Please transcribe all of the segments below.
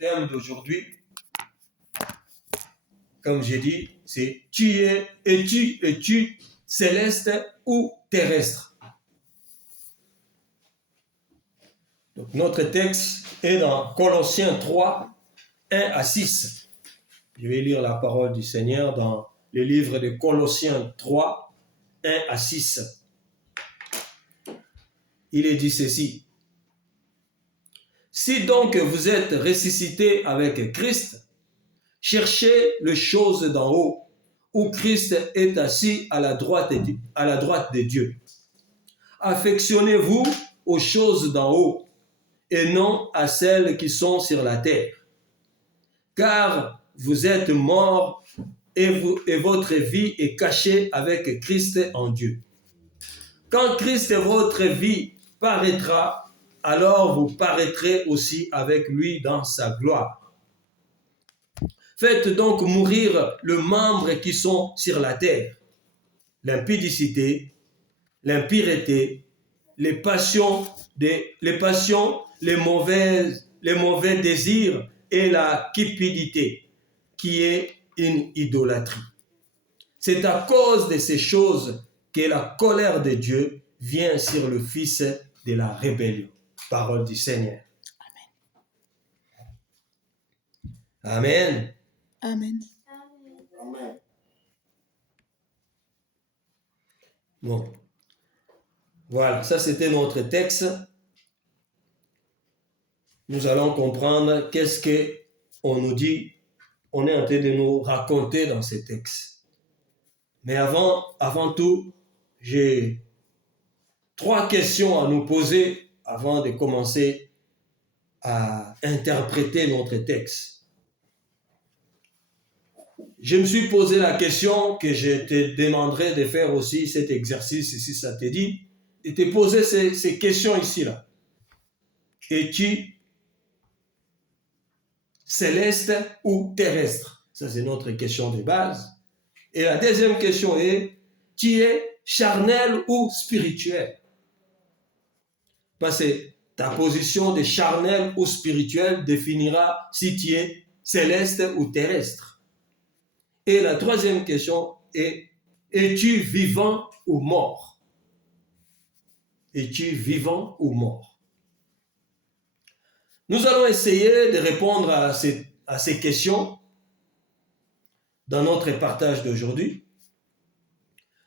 thème d'aujourd'hui, comme j'ai dit, c'est es-tu céleste ou terrestre? Donc, notre texte est dans Colossiens 3, 1 à 6. Je vais lire la parole du Seigneur dans le livre de Colossiens 3, 1 à 6. Il est dit ceci. Si donc vous êtes ressuscités avec Christ, cherchez les choses d'en haut, où Christ est assis à la droite de Dieu. Affectionnez-vous aux choses d'en haut, et non à celles qui sont sur la terre. Car vous êtes morts et votre vie est cachée avec Christ en Dieu. Quand Christ, votre vie, paraîtra, alors vous paraîtrez aussi avec lui dans sa gloire. Faites donc mourir les membres qui sont sur la terre, l'impudicité, l'impureté, les passions, les mauvais désirs et la cupidité, qui est une idolâtrie. C'est à cause de ces choses que la colère de Dieu vient sur le fils de la rébellion. Parole du Seigneur. Amen. Amen. Amen. Bon. Voilà, ça c'était notre texte. Nous allons comprendre qu'est-ce qu'on nous dit, on est en train de nous raconter dans ces textes. Mais avant tout, j'ai 3 questions à nous poser avant de commencer à interpréter notre texte. Je me suis posé la question que je te demanderai de faire aussi cet exercice, si ça te dit, de te poser ces questions ici-là. Es-tu céleste ou terrestre? Ça, c'est notre question de base. Et la deuxième question est, tu es charnel ou spirituel? Parce que ta position de charnel ou spirituel définira si tu es céleste ou terrestre. Et la troisième question est, es-tu vivant ou mort? Es-tu vivant ou mort? Nous allons essayer de répondre à ces questions dans notre partage d'aujourd'hui.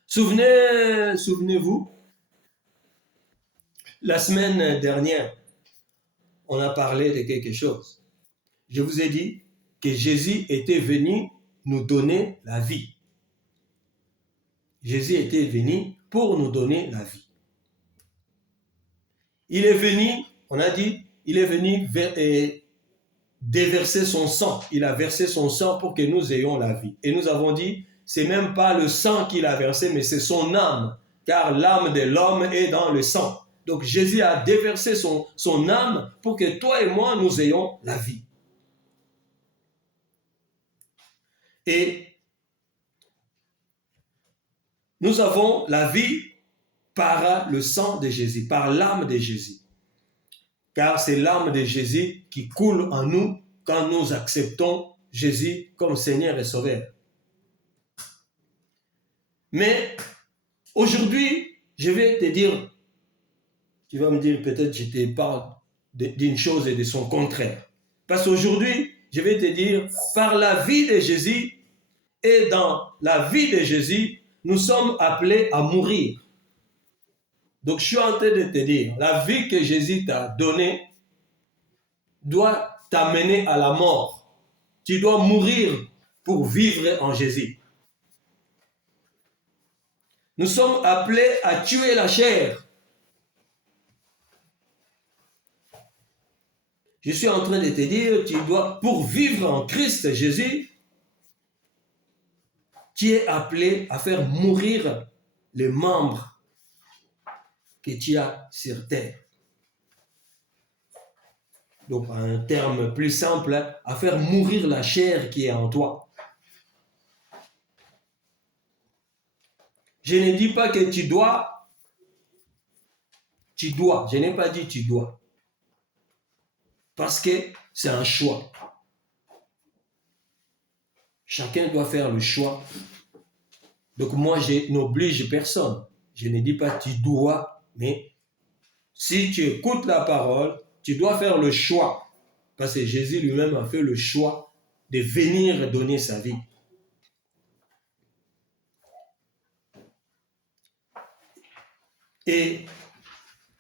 Souvenez-vous, la semaine dernière, on a parlé de quelque chose. Je vous ai dit que Jésus était venu nous donner la vie. Jésus était venu pour nous donner la vie. Il est venu, on a dit, il est venu déverser son sang. Il a versé son sang pour que nous ayons la vie. Et nous avons dit, c'est même pas le sang qu'il a versé, mais c'est son âme, car l'âme de l'homme est dans le sang. Donc Jésus a déversé son âme pour que toi et moi, nous ayons la vie. Et nous avons la vie par le sang de Jésus, par l'âme de Jésus. Car c'est l'âme de Jésus qui coule en nous quand nous acceptons Jésus comme Seigneur et Sauveur. Mais aujourd'hui, je vais te dire, tu vas me dire peut-être je te parle d'une chose et de son contraire. Parce qu'aujourd'hui, je vais te dire, par la vie de Jésus et dans la vie de Jésus, nous sommes appelés à mourir. Donc, je suis en train de te dire, la vie que Jésus t'a donnée doit t'amener à la mort. Tu dois mourir pour vivre en Jésus. Nous sommes appelés à tuer la chair. Je suis en train de te dire, tu dois, pour vivre en Christ Jésus, tu es appelé à faire mourir les membres que tu as sur terre. Donc, en un terme plus simple, à faire mourir la chair qui est en toi. Je ne dis pas que tu dois. Je n'ai pas dit tu dois. Parce que c'est un choix. Chacun doit faire le choix. Donc moi, je n'oblige personne. Je ne dis pas tu dois, mais si tu écoutes la parole, tu dois faire le choix. Parce que Jésus lui-même a fait le choix de venir donner sa vie. Et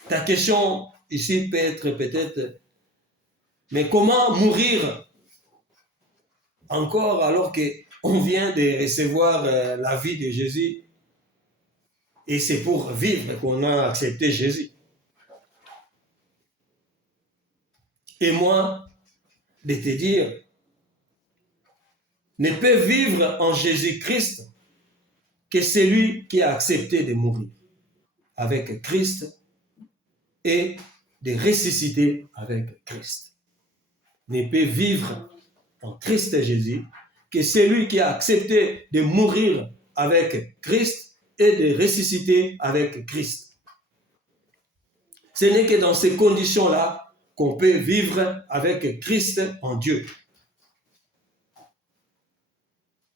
ta question ici peut être peut-être, mais comment mourir encore alors qu'on vient de recevoir la vie de Jésus et c'est pour vivre qu'on a accepté Jésus. Et moi, de te dire, ne peut vivre en Jésus-Christ que celui qui a accepté de mourir avec Christ et de ressusciter avec Christ. Ne peut vivre en Christ Jésus que celui qui a accepté de mourir avec Christ et de ressusciter avec Christ. Ce n'est que dans ces conditions-là qu'on peut vivre avec Christ en Dieu.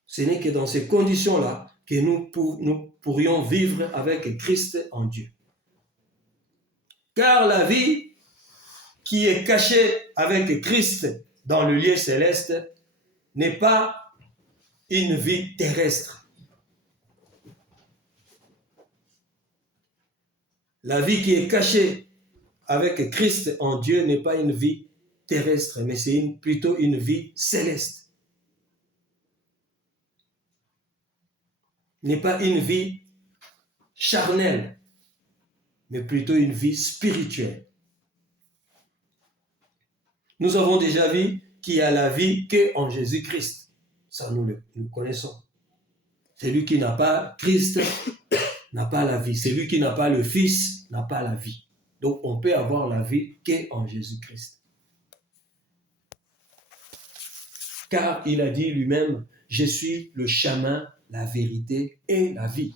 Ce n'est que dans ces conditions-là que nous pourrions vivre avec Christ en Dieu. Car la vie qui est cachée avec Christ dans le lieu céleste n'est pas une vie terrestre. La vie qui est cachée avec Christ en Dieu n'est pas une vie terrestre, mais c'est plutôt une vie céleste. N'est pas une vie charnelle, mais plutôt une vie spirituelle. Nous avons déjà vu qu'il y a la vie qu'en Jésus-Christ. Ça, nous connaissons. Celui qui n'a pas Christ n'a pas la vie. Celui qui n'a pas le Fils n'a pas la vie. Donc, on peut avoir la vie qu'en Jésus-Christ. Car il a dit lui-même, « Je suis le chemin, la vérité et la vie. »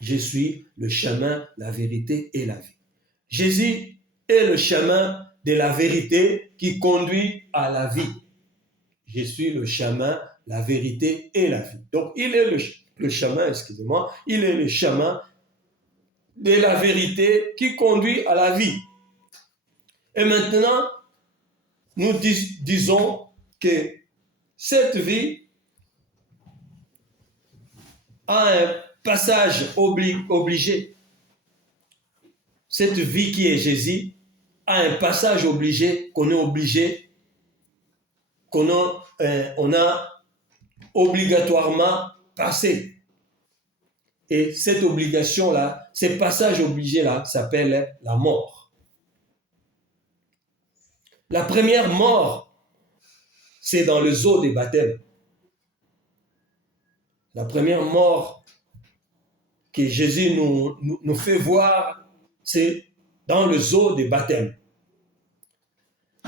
Je suis le chemin, la vérité et la vie. Jésus est le chemin de la vérité qui conduit à la vie. Je suis le chemin, la vérité et la vie. Donc, il est le chemin, excusez-moi, il est le chemin de la vérité qui conduit à la vie. Et maintenant, nous disons que cette vie a un passage obligé. Cette vie qui est Jésus a un passage obligé qu'on est obligé, on a obligatoirement passé. Et cette obligation-là, ce passage obligé-là s'appelle la mort. La première mort, c'est dans les eaux des baptêmes. La première mort que Jésus nous fait voir, c'est dans les eaux des baptêmes.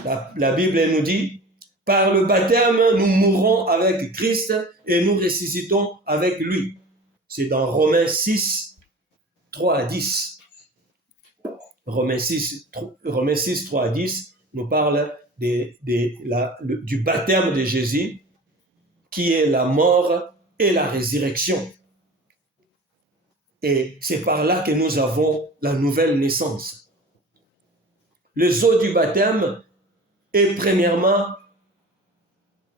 La Bible nous dit, par le baptême, nous mourrons avec Christ et nous ressuscitons avec lui. C'est dans Romains 6, 3 à 10. Romains 6, 3 à 10 nous parle du baptême de Jésus, qui est la mort et la résurrection. Et c'est par là que nous avons la nouvelle naissance. Les eaux du baptême est premièrement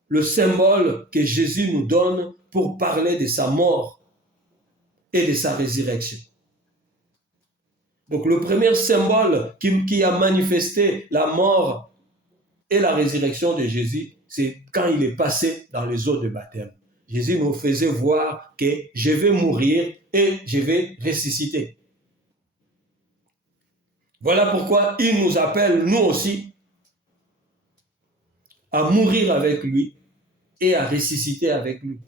le symbole que Jésus nous donne pour parler de sa mort et de sa résurrection. Donc le premier symbole qui a manifesté la mort et la résurrection de Jésus, c'est quand il est passé dans les eaux de baptême. Jésus nous faisait voir que je vais mourir et je vais ressusciter. Voilà pourquoi il nous appelle, nous aussi, à mourir avec lui et à ressusciter avec lui.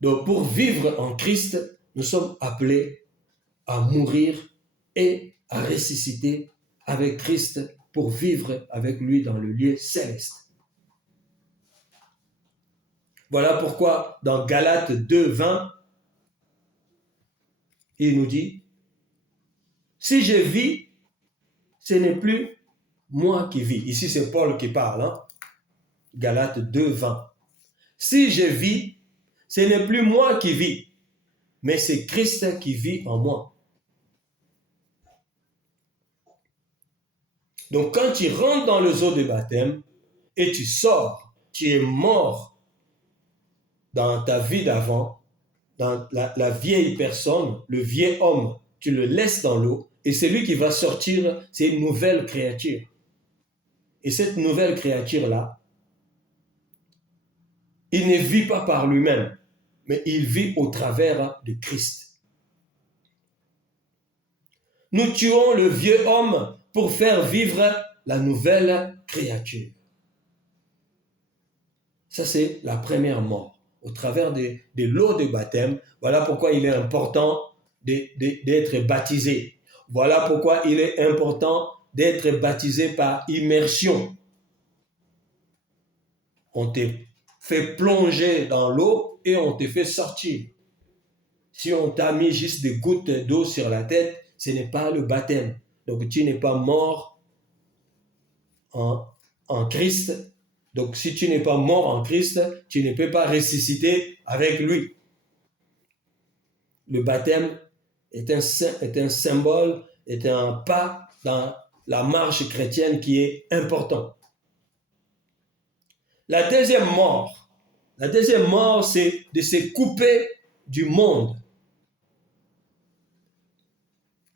Donc pour vivre en Christ, nous sommes appelés à mourir et à ressusciter avec Christ pour vivre avec lui dans le lieu céleste. Voilà pourquoi dans Galates 2, 20, il nous dit, si je vis, ce n'est plus moi qui vis. Ici, c'est Paul qui parle. Hein? Galates 2, 20. Si je vis, ce n'est plus moi qui vis, mais c'est Christ qui vit en moi. Donc, quand tu rentres dans les eaux de baptême et tu sors, tu es mort dans ta vie d'avant, dans la vieille personne, le vieil homme, tu le laisses dans l'eau et celui qui va sortir, c'est une nouvelle créature. Et cette nouvelle créature-là, il ne vit pas par lui-même, mais il vit au travers de Christ. Nous tuons le vieux homme pour faire vivre la nouvelle créature. Ça, c'est la première mort, au travers de l'eau de baptême. Voilà pourquoi il est important d'être baptisé. Voilà pourquoi il est important d'être baptisé par immersion. On te fait plonger dans l'eau et on te fait sortir. Si on t'a mis juste des gouttes d'eau sur la tête, ce n'est pas le baptême. Donc tu n'es pas mort en Christ. Donc si tu n'es pas mort en Christ, tu ne peux pas ressusciter avec lui. Le baptême est un symbole, est un pas dans la marche chrétienne qui est important. La deuxième mort, c'est de se couper du monde.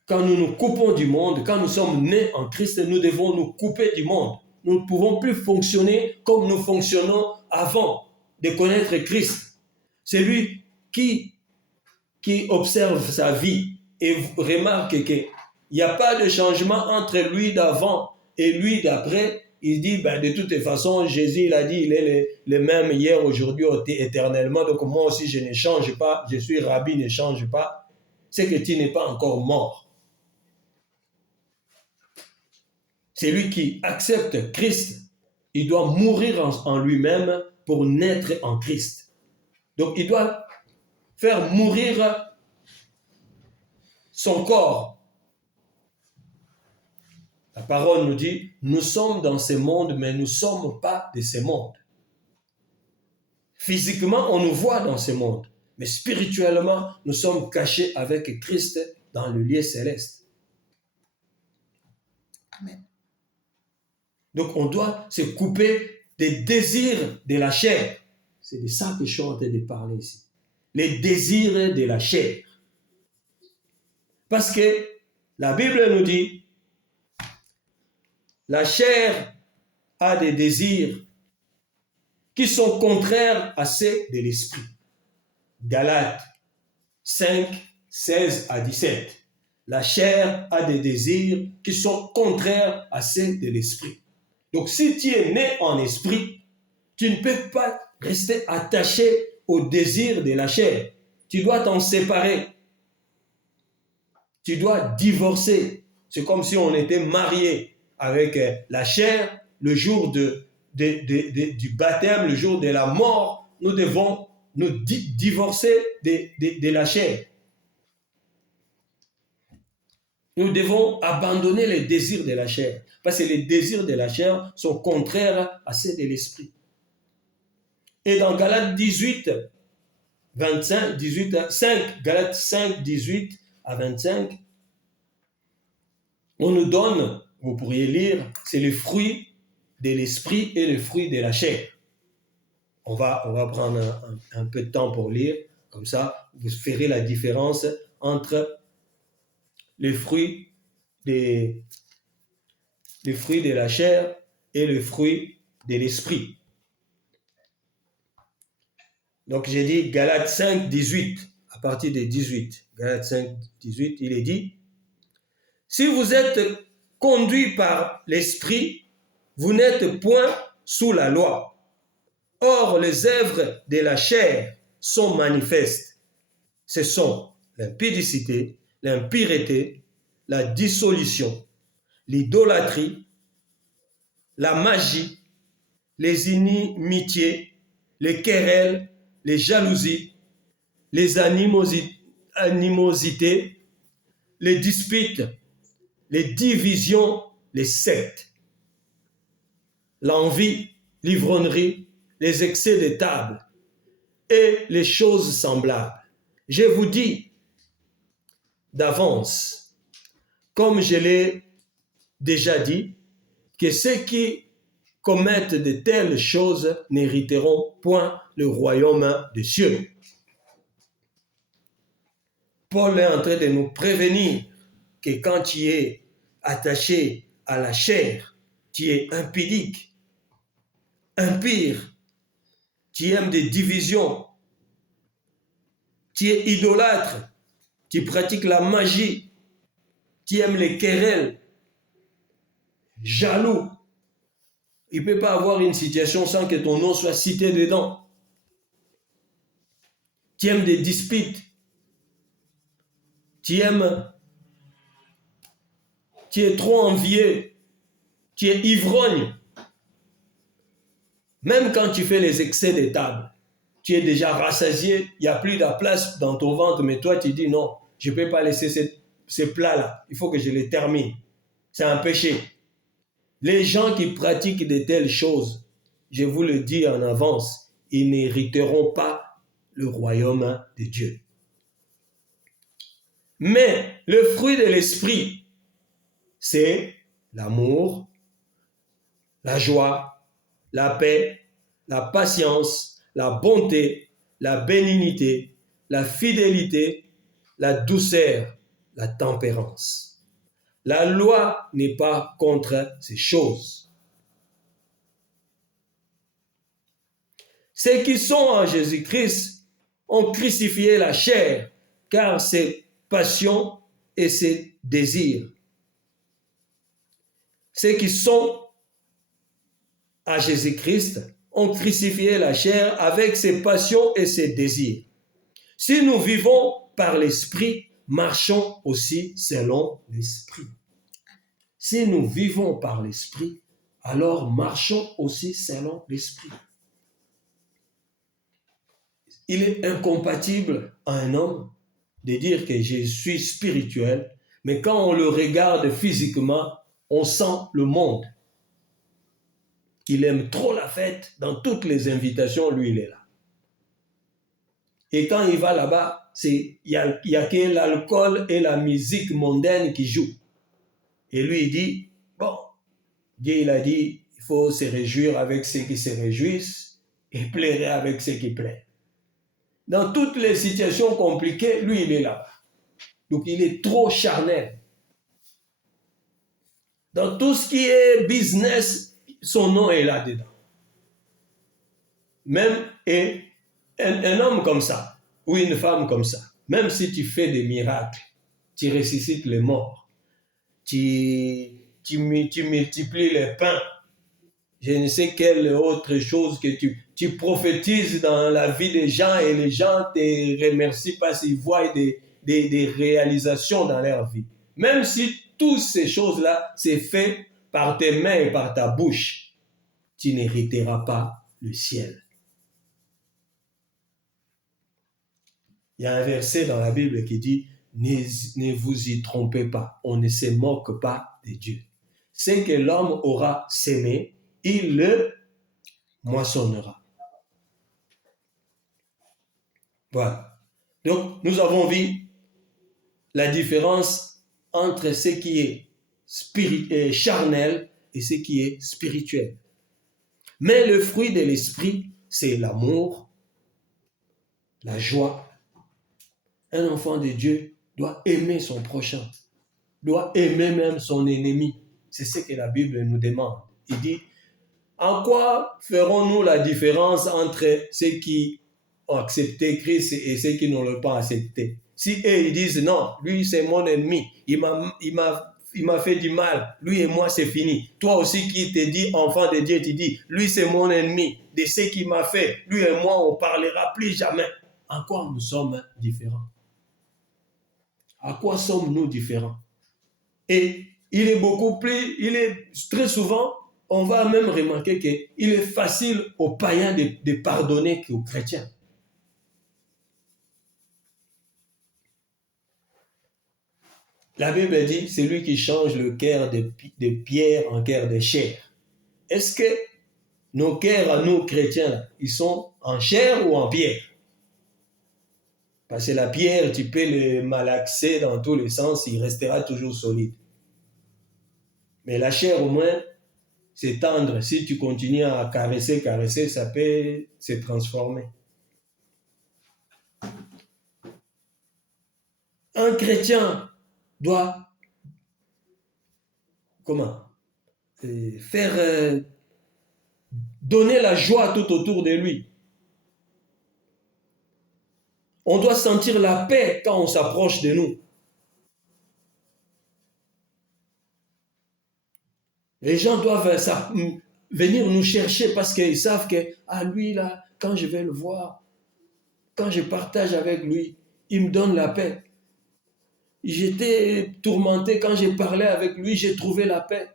Quand nous nous coupons du monde, quand nous sommes nés en Christ, nous devons nous couper du monde. Nous ne pouvons plus fonctionner comme nous fonctionnons avant de connaître Christ. C'est lui qui observe sa vie et remarque qu'il n'y a pas de changement entre lui d'avant et lui d'après. Il dit, de toute façon, Jésus, il a dit, il est le même hier, aujourd'hui, éternellement. Donc moi aussi, je ne change pas. Je suis rabbi, ne change pas. C'est que tu n'es pas encore mort. C'est lui qui accepte Christ. Il doit mourir en lui-même pour naître en Christ. Donc il doit faire mourir son corps. La parole nous dit, nous sommes dans ce monde, mais nous ne sommes pas de ce monde. Physiquement, on nous voit dans ce monde, mais spirituellement, nous sommes cachés avec Christ dans le lieu céleste. Amen. Donc, on doit se couper des désirs de la chair. C'est de ça que je suis en train de parler ici. Les désirs de la chair. Parce que la Bible nous dit, la chair a des désirs qui sont contraires à ceux de l'esprit. Galates 5, 16 à 17. La chair a des désirs qui sont contraires à ceux de l'esprit. Donc si tu es né en esprit, tu ne peux pas rester attaché aux désirs de la chair. Tu dois t'en séparer. Tu dois divorcer. C'est comme si on était marié avec la chair. Le jour du baptême, le jour de la mort, nous devons nous divorcer de la chair. Nous devons abandonner les désirs de la chair. Parce que les désirs de la chair sont contraires à ceux de l'esprit. Et dans Galates 18, 25, 18, 5, Galates 5, 18 à 25, on nous donne, vous pourriez lire, c'est le fruit de l'esprit et le fruit de la chair. On va prendre un peu de temps pour lire, comme ça vous ferez la différence entre les fruits de la chair et le fruit de l'esprit. Donc j'ai dit Galates 5, 18, à partir de 18. Galates 5, 18, il est dit, si vous êtes conduits par l'esprit, vous n'êtes point sous la loi. Or, les œuvres de la chair sont manifestes. Ce sont l'impudicité, l'impureté, la dissolution, l'idolâtrie, la magie, les inimitiés, les querelles, les jalousies, les animosités, les disputes, les divisions, les sectes. l'envie, l'ivrognerie, les excès de table et les choses semblables. Je vous dis d'avance, comme je l'ai déjà dit, que ceux qui commettent de telles choses n'hériteront point le royaume des cieux. Paul est en train de nous prévenir que quand tu es attaché à la chair, tu es impudique, impire, tu aimes des divisions, tu es idolâtre, tu pratiques la magie, tu aimes les querelles, jaloux. Il ne peut pas avoir une situation sans que ton nom soit cité dedans. Tu aimes des disputes, tu es trop envieux, tu es ivrogne. Même quand tu fais les excès de table, tu es déjà rassasié, il n'y a plus de place dans ton ventre, mais toi tu dis non, je ne peux pas laisser ces plats-là, il faut que je les termine. C'est un péché. Les gens qui pratiquent de telles choses, je vous le dis en avance, ils n'hériteront pas le royaume de Dieu. Mais le fruit de l'esprit, c'est l'amour, la joie, la paix, la patience, la bonté, la bénignité, la fidélité, la douceur, la tempérance. La loi n'est pas contre ces choses. Ceux qui sont en Jésus-Christ ont crucifié la chair, car ses passions et ses désirs. Ceux qui sont à Jésus-Christ ont crucifié la chair avec ses passions et ses désirs. Si nous vivons par l'esprit, marchons aussi selon l'esprit. Si nous vivons par l'esprit, alors marchons aussi selon l'esprit. Il est incompatible à un homme de dire que je suis spirituel, mais quand on le regarde physiquement, on sent le monde. Il aime trop la fête, dans toutes les invitations, lui, il est là. Et quand il va là-bas, il y a que l'alcool et la musique mondaine qui jouent. Et lui, il dit, bon, Dieu, il a dit, il faut se réjouir avec ceux qui se réjouissent et pleurer avec ceux qui pleurent. Dans toutes les situations compliquées, lui, il est là. Donc, il est trop charnel. Dans tout ce qui est business, son nom est là-dedans. Même un homme comme ça, ou une femme comme ça, même si tu fais des miracles, tu ressuscites les morts, tu multiplies les pains, je ne sais quelle autre chose que tu prophétises dans la vie des gens et les gens te remercient parce qu'ils voient des réalisations dans leur vie. Même si toutes ces choses-là, c'est fait par tes mains et par ta bouche, tu n'hériteras pas le ciel. Il y a un verset dans la Bible qui dit « Ne vous y trompez pas, on ne se moque pas de Dieu. Ce que l'homme aura sémé, il le moissonnera. » Voilà. Donc, nous avons vu la différence entre ce qui est charnel et ce qui est spirituel. Mais le fruit de l'esprit, c'est l'amour, la joie. Un enfant de Dieu doit aimer son prochain, doit aimer même son ennemi. C'est ce que la Bible nous demande. Il dit, en quoi ferons-nous la différence entre ceux qui ont accepté Christ et ceux qui ne l'ont pas accepté? Si eux, ils disent, non, lui c'est mon ennemi, il m'a fait du mal, lui et moi c'est fini. Toi aussi qui te dis, enfant de Dieu, tu dis, lui c'est mon ennemi, de ce qu'il m'a fait, lui et moi on ne parlera plus jamais. En quoi nous sommes différents? À quoi sommes-nous différents? Et il est très souvent, on va même remarquer qu'il est facile aux païens de pardonner qu'aux chrétiens. La Bible dit, c'est lui qui change le cœur de pierre en cœur de chair. Est-ce que nos cœurs à nous chrétiens, ils sont en chair ou en pierre? Parce que la pierre, tu peux le malaxer dans tous les sens, il restera toujours solide. Mais la chair, au moins, c'est tendre. Si tu continues à caresser, ça peut se transformer. Un chrétien doit faire donner la joie tout autour de lui. On doit sentir la paix quand on s'approche de nous. Les gens doivent venir nous chercher parce qu'ils savent que, lui là, quand je vais le voir, quand je partage avec lui, il me donne la paix. J'étais tourmenté, quand j'ai parlé avec lui, j'ai trouvé la paix.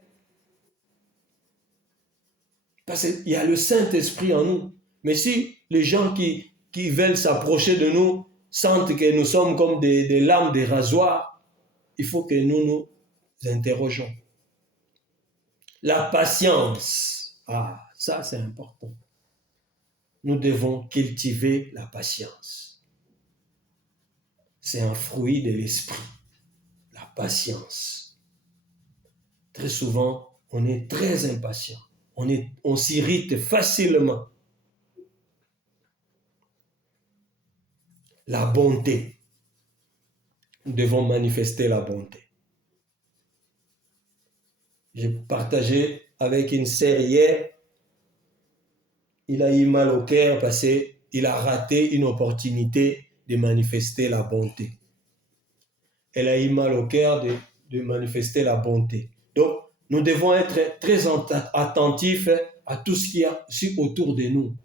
Parce qu'il y a le Saint-Esprit en nous. Mais si les gens qui veulent s'approcher de nous sentent que nous sommes comme des lames de rasoir, il faut que nous nous interrogeons. La patience. Ça c'est important. Nous devons cultiver la patience. C'est un fruit de l'esprit. La patience. Très souvent, on est très impatient. On s'irrite facilement. La bonté. Nous devons manifester la bonté. J'ai partagé avec une sœur hier. Il a eu mal au cœur parce qu'il a raté une opportunité de manifester la bonté. Elle a eu mal au cœur de manifester la bonté. Donc, nous devons être très attentifs à tout ce qu'il y a autour de nous.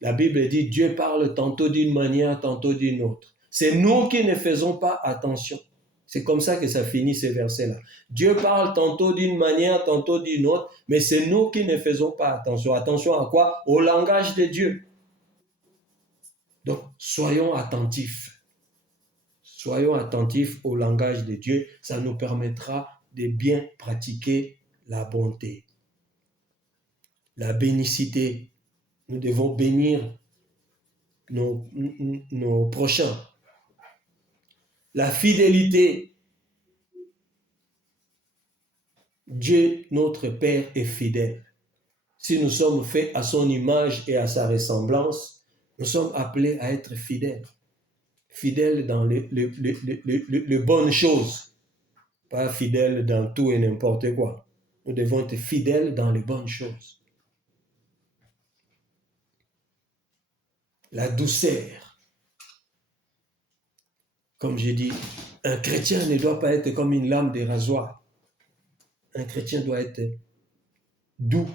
La Bible dit, Dieu parle tantôt d'une manière, tantôt d'une autre. C'est nous qui ne faisons pas attention. C'est comme ça que ça finit ces versets-là. Dieu parle tantôt d'une manière, tantôt d'une autre, mais c'est nous qui ne faisons pas attention. Attention à quoi? Au langage de Dieu. Donc, soyons attentifs. Soyons attentifs au langage de Dieu. Ça nous permettra de bien pratiquer la bonté. La bénicité. Nous devons bénir nos prochains. La fidélité. Dieu, notre Père, est fidèle. Si nous sommes faits à son image et à sa ressemblance, nous sommes appelés à être fidèles. Fidèles dans les bonnes choses. Pas fidèles dans tout et n'importe quoi. Nous devons être fidèles dans les bonnes choses. La douceur. Comme j'ai dit, un chrétien ne doit pas être comme une lame de rasoir. Un chrétien doit être doux.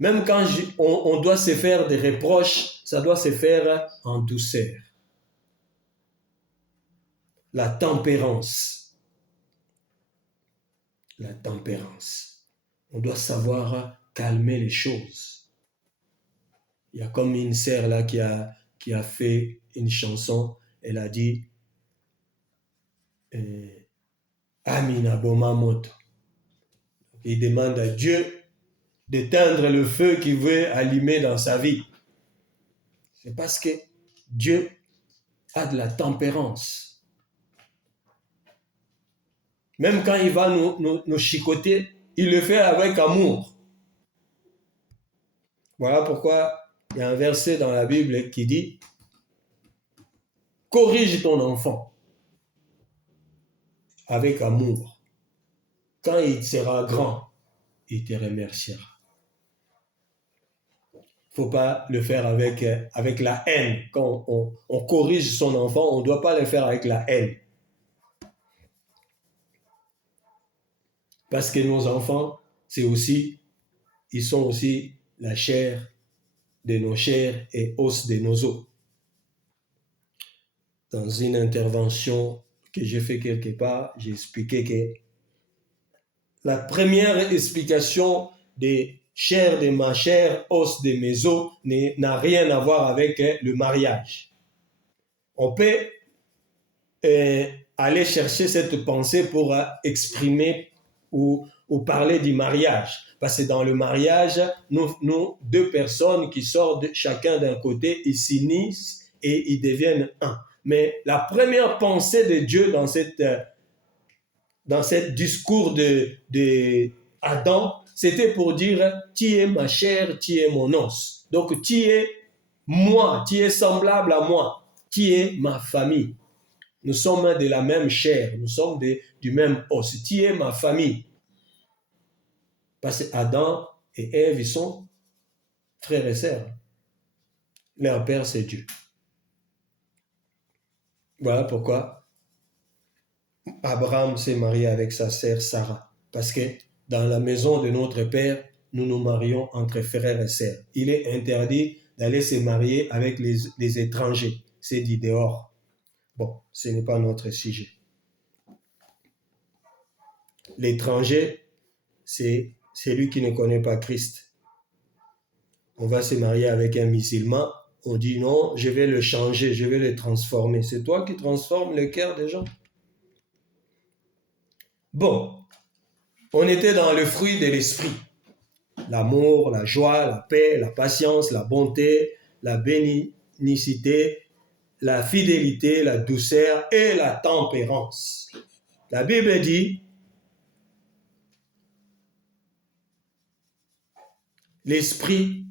Même quand on doit se faire des reproches, ça doit se faire en douceur. La tempérance. La tempérance. On doit savoir calmer les choses. Il y a comme une sœur là qui a fait une chanson. Elle a dit Amina Bomamoto. Il demande à Dieu d'éteindre le feu qu'il veut allumer dans sa vie. C'est parce que Dieu a de la tempérance. Même quand il va nous chicoter, il le fait avec amour. Voilà pourquoi il y a un verset dans la Bible qui dit « Corrige ton enfant avec amour. Quand il sera grand, il te remerciera. » Il ne faut pas le faire avec la haine. Quand on corrige son enfant, on ne doit pas le faire avec la haine. Parce que nos enfants, ils sont aussi la chair de nos chairs et os de nos os. Dans une intervention que j'ai fait quelque part, j'ai expliqué que la première explication des chair de ma chair, os de mes os, n'a rien à voir avec le mariage. On peut aller chercher cette pensée pour exprimer ou parler du mariage. Parce que dans le mariage, nous deux personnes qui sortent chacun d'un côté, ils s'unissent et ils deviennent un. Mais la première pensée de Dieu dans ce discours de Adam, c'était pour dire, tu es ma chair, tu es mon os. Donc tu es moi, tu es semblable à moi, tu es ma famille. Nous sommes de la même chair, nous sommes du même os. Tu es ma famille. Parce que Adam et Ève, ils sont frères et sœurs. Leur père, c'est Dieu. Voilà pourquoi Abraham s'est marié avec sa sœur Sarah. Parce que dans la maison de notre père, nous nous marions entre frères et sœurs. Il est interdit d'aller se marier avec les étrangers. C'est dit dehors. Bon, ce n'est pas notre sujet. L'étranger, c'est celui qui ne connaît pas Christ. On va se marier avec un musulman, on dit non, je vais le changer, je vais le transformer. C'est toi qui transformes le cœur des gens. Bon, on était dans le fruit de l'esprit. L'amour, la joie, la paix, la patience, la bonté, la bénicité, la fidélité, la douceur et la tempérance. La Bible dit, l'esprit,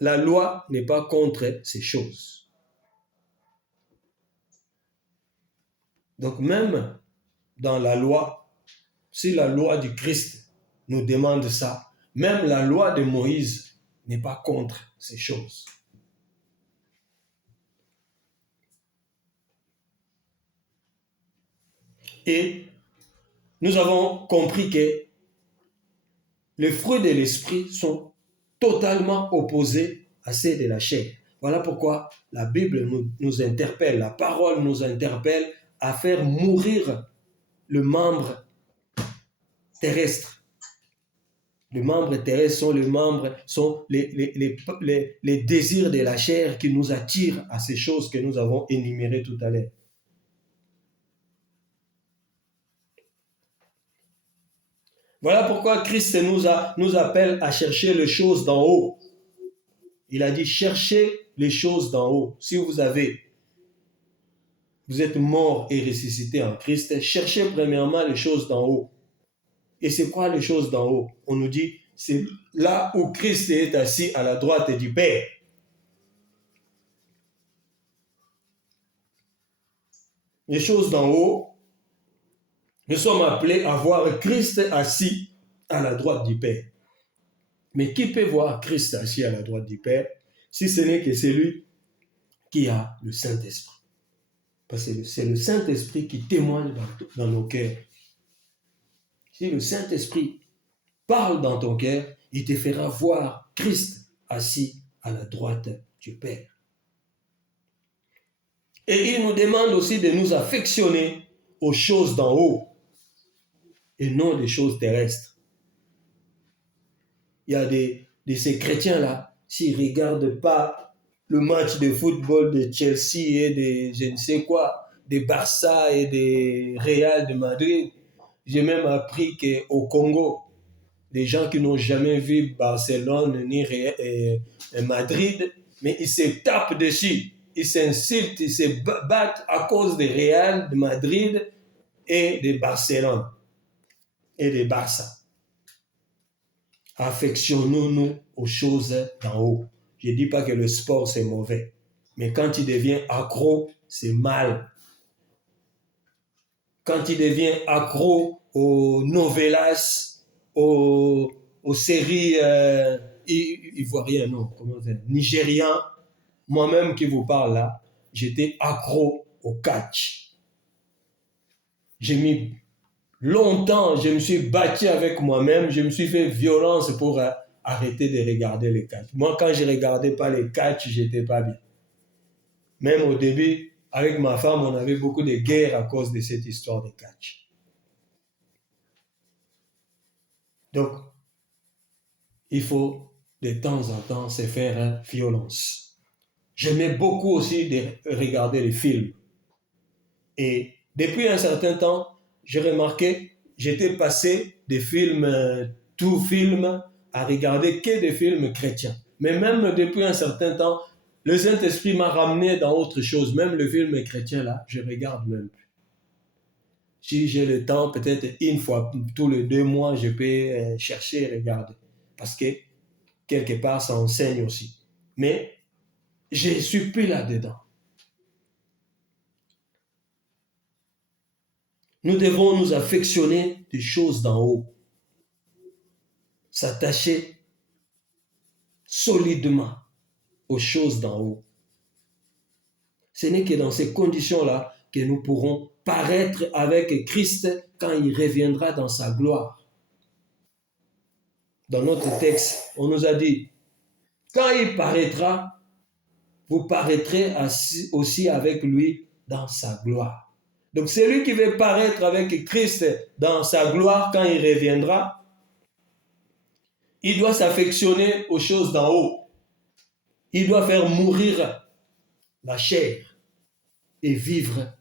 la loi n'est pas contre ces choses. Donc même dans la loi, si la loi du Christ nous demande ça, même la loi de Moïse n'est pas contre ces choses. Et nous avons compris que les fruits de l'esprit sont totalement opposés à ceux de la chair. Voilà pourquoi la Bible nous interpelle, la parole nous interpelle à faire mourir le membre terrestre. Les membres terrestres sont les désirs de la chair qui nous attirent à ces choses que nous avons énumérées tout à l'heure. Voilà pourquoi Christ nous appelle à chercher les choses d'en haut. Il a dit, cherchez les choses d'en haut. Si vous êtes mort et ressuscité en Christ, cherchez premièrement les choses d'en haut. Et c'est quoi les choses d'en haut? On nous dit, c'est là où Christ est assis à la droite du Père. Les choses d'en haut, nous sommes appelés à voir Christ assis à la droite du Père. Mais qui peut voir Christ assis à la droite du Père si ce n'est que celui qui a le Saint-Esprit? Parce que c'est le Saint-Esprit qui témoigne dans nos cœurs. Si le Saint-Esprit parle dans ton cœur, il te fera voir Christ assis à la droite du Père. Et il nous demande aussi de nous affectionner aux choses d'en haut et non des choses terrestres. Il y a de ces chrétiens-là, s'ils ne regardent pas le match de football de Chelsea et de je ne sais quoi, des Barça et des Real de Madrid, j'ai même appris qu'au Congo, des gens qui n'ont jamais vu Barcelone ni Madrid, mais ils se tapent dessus, ils s'insultent, ils se battent à cause des Real de Madrid et de Barcelone et de Barça. Affectionnons-nous aux choses d'en haut. Je ne dis pas que le sport c'est mauvais, mais quand il devient accro, c'est mal. Quand il devient accro aux novelas, aux séries ivoiriennes, non, comment dire, nigériens, moi-même qui vous parle là, j'étais accro au catch. J'ai mis longtemps, je me suis battu avec moi-même, je me suis fait violence pour arrêter de regarder les catch. Moi, quand je ne regardais pas les catch, je n'étais pas bien. Même au début, avec ma femme, on avait beaucoup de guerres à cause de cette histoire de catch. Donc, il faut de temps en temps se faire violence. J'aimais beaucoup aussi de regarder les films. Et depuis un certain temps, j'ai remarqué, j'étais passé des films, tout film, à regarder que des films chrétiens. Mais même depuis un certain temps, le Saint-Esprit m'a ramené dans autre chose. Même le film chrétien, là, je regarde même plus. Si j'ai le temps, peut-être une fois tous les 2 mois, je peux chercher et regarder. Parce que quelque part, ça enseigne aussi. Mais je ne suis plus là-dedans. Nous devons nous affectionner des choses d'en haut. S'attacher solidement aux choses d'en haut. Ce n'est que dans ces conditions-là que nous pourrons paraître avec Christ quand il reviendra dans sa gloire. Dans notre texte, on nous a dit, quand il paraîtra, vous paraîtrez aussi avec lui dans sa gloire. Donc celui qui veut paraître avec Christ dans sa gloire quand il reviendra, il doit s'affectionner aux choses d'en haut. Il doit faire mourir la chair et vivre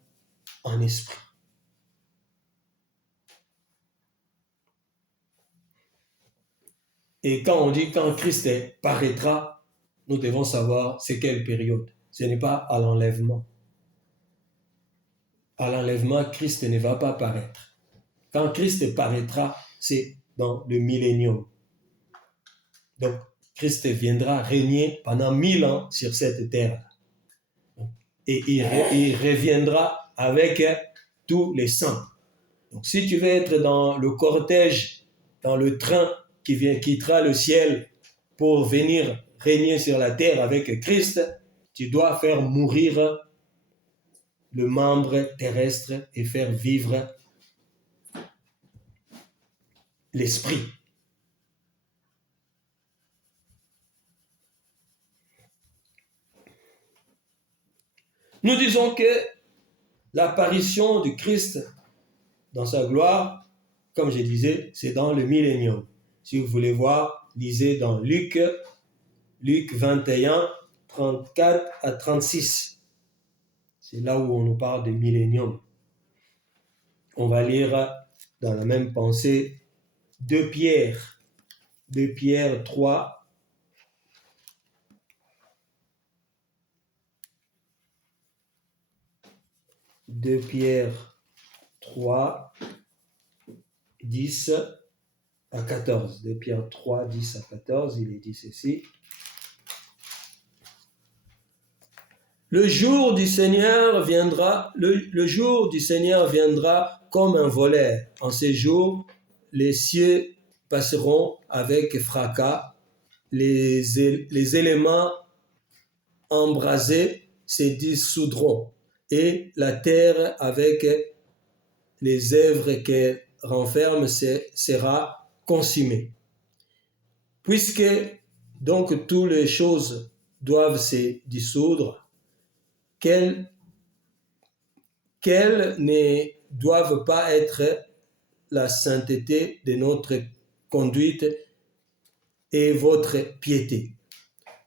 en esprit. Et quand on dit quand Christ paraîtra, nous devons savoir c'est quelle période. Ce n'est pas à l'enlèvement. À l'enlèvement, Christ ne va pas paraître. Quand Christ paraîtra, c'est dans le millénium. Donc, Christ viendra régner pendant 1000 ans sur cette terre. Et il reviendra avec tous les saints. Donc, si tu veux être dans le cortège, dans le train qui quittera le ciel pour venir régner sur la terre avec Christ, tu dois faire mourir le membre terrestre et faire vivre l'esprit. Nous disons que l'apparition du Christ dans sa gloire, comme je disais, c'est dans le millénium. Si vous voulez voir, lisez dans Luc 21, 34 à 36. C'est là où on nous parle de millénium. On va lire dans la même pensée 2 Pierre 3. 2 Pierre 3, 10 à 14. 2 Pierre 3, 10 à 14, il est dit ceci. Le jour du Seigneur viendra, le jour du Seigneur viendra comme un voleur. En ces jours, les cieux passeront avec fracas, les éléments embrasés se dissoudront, et la terre avec les œuvres qu'elle renferme sera consumée. Puisque donc toutes les choses doivent se dissoudre, qu'elles ne doivent pas être la sainteté de notre conduite et votre piété.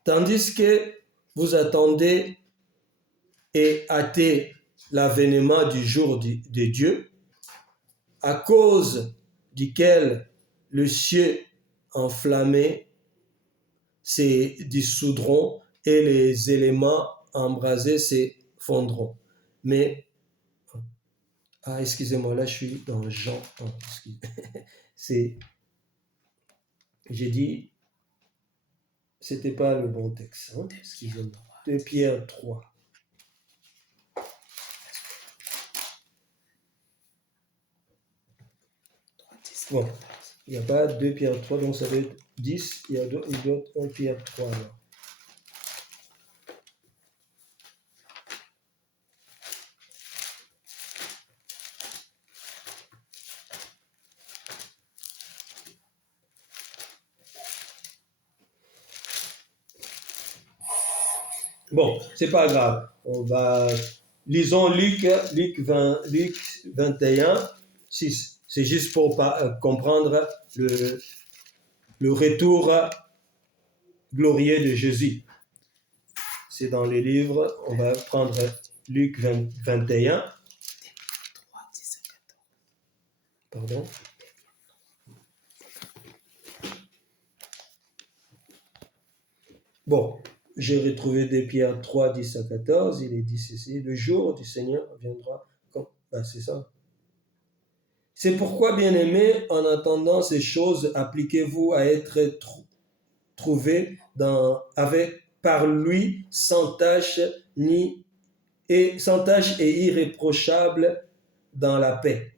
Tandis que vous attendez et hâtez l'avènement du jour de Dieu, à cause duquel le ciel enflammé se dissoudront et les éléments embrasés se fondront. Mais, excusez-moi, là je suis dans Jean. J'ai dit, c'était pas le bon texte. Hein? Excusez-moi. 2 Pierre 3. Bon, il n'y a pas 2 Pierre 3, donc ça va être 10, il y a 1 Pierre 3 alors. Bon, c'est pas grave. Lisons Luc 21, 6. C'est juste pour comprendre le retour glorieux de Jésus. C'est dans les livres, on va prendre Luc 21. Pardon. Bon, j'ai retrouvé 2 Pierre 3, 10 à 14. Il est dit ceci, le jour du Seigneur viendra comme... c'est ça. C'est pourquoi, bien-aimés, en attendant ces choses, appliquez-vous à être trouvés par lui sans tâche et irréprochable dans la paix.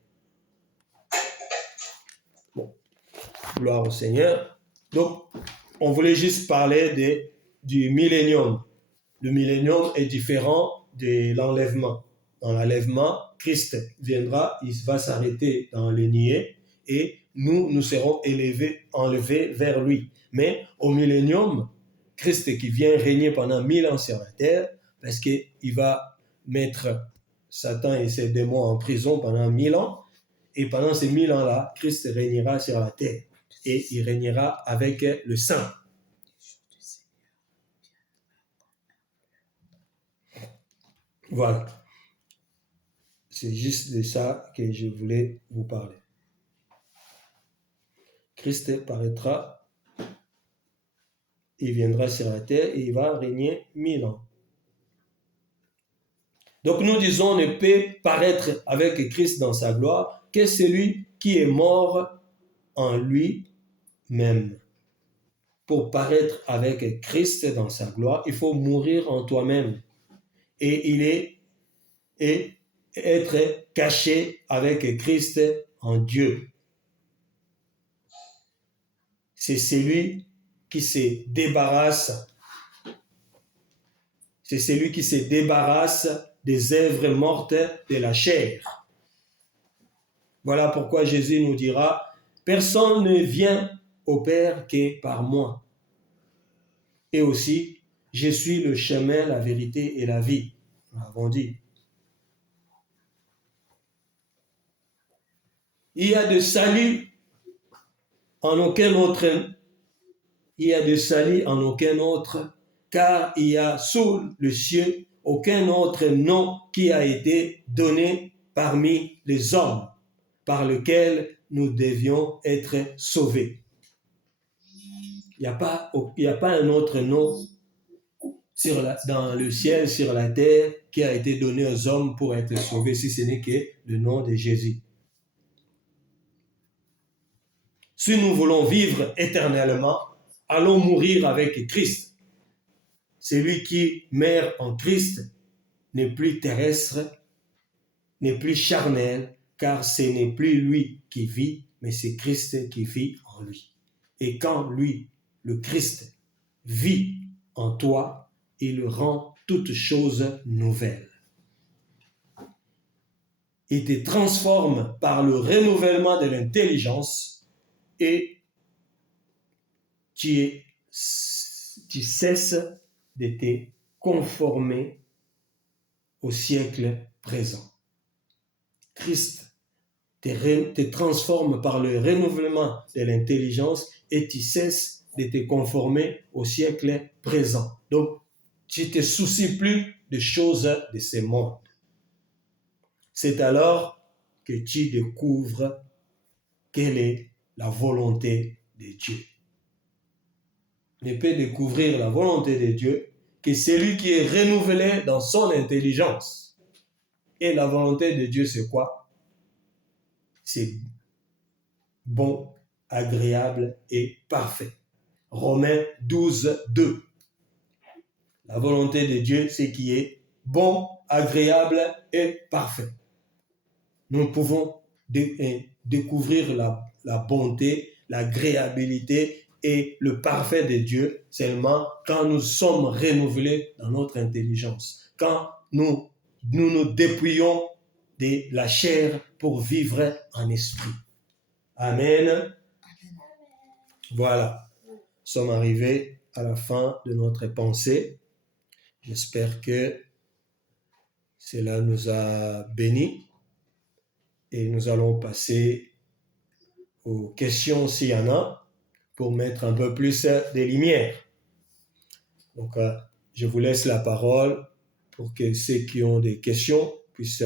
Bon, gloire au Seigneur. Donc, on voulait juste parler du millénium. Le millénium est différent de l'enlèvement. Dans l'enlèvement, Christ viendra, il va s'arrêter dans les niais et nous serons enlevés vers lui. Mais au millénium, Christ qui vient régner pendant 1000 ans sur la terre, parce qu'il va mettre Satan et ses démons en prison pendant 1000 ans, et pendant ces 1000 ans-là, Christ régnera sur la terre, et il régnera avec le Saint. Voilà. C'est juste de ça que je voulais vous parler. Christ paraîtra, il viendra sur la terre et il va régner 1000 ans. Donc nous disons, ne peut paraître avec Christ dans sa gloire que celui qui est mort en lui-même. Pour paraître avec Christ dans sa gloire, il faut mourir en toi-même. Et être caché avec Christ en Dieu. C'est celui qui se débarrasse. C'est celui qui se débarrasse des œuvres mortes de la chair. Voilà pourquoi Jésus nous dira, personne ne vient au Père que par moi. Et aussi, je suis le chemin, la vérité et la vie. Nous l'avons dit. Il y a de salut en aucun autre. Il y a de salut en aucun autre, car il y a sous le ciel aucun autre nom qui a été donné parmi les hommes, par lequel nous devions être sauvés. Il n'y a pas un autre nom dans le ciel, sur la terre, qui a été donné aux hommes pour être sauvés, si ce n'est que le nom de Jésus. Si nous voulons vivre éternellement, allons mourir avec Christ. Celui qui meurt en Christ n'est plus terrestre, n'est plus charnel, car ce n'est plus lui qui vit, mais c'est Christ qui vit en lui. Et quand lui, le Christ, vit en toi, il rend toutes choses nouvelles. Il te transforme par le renouvellement de l'intelligence et tu cesses de te conformer au siècle présent. Christ te transforme par le renouvellement de l'intelligence et tu cesses de te conformer au siècle présent. Donc, tu ne te soucies plus des choses de ce monde. C'est alors que tu découvres quelle est la volonté de Dieu. Ne peut découvrir la volonté de Dieu que celui qui est renouvelé dans son intelligence. Et la volonté de Dieu, c'est quoi? C'est bon, agréable et parfait. Romains 12, 2. La volonté de Dieu, c'est qui est bon, agréable et parfait. Nous pouvons découvrir la bonté, l'agréabilité et le parfait de Dieu seulement quand nous sommes renouvelés dans notre intelligence, quand nous dépouillons de la chair pour vivre en esprit. Amen. Voilà, nous sommes arrivés à la fin de notre pensée. J'espère que cela nous a bénis et nous allons passer aux questions s'il y en a pour mettre un peu plus de lumière. Donc, je vous laisse la parole pour que ceux qui ont des questions puissent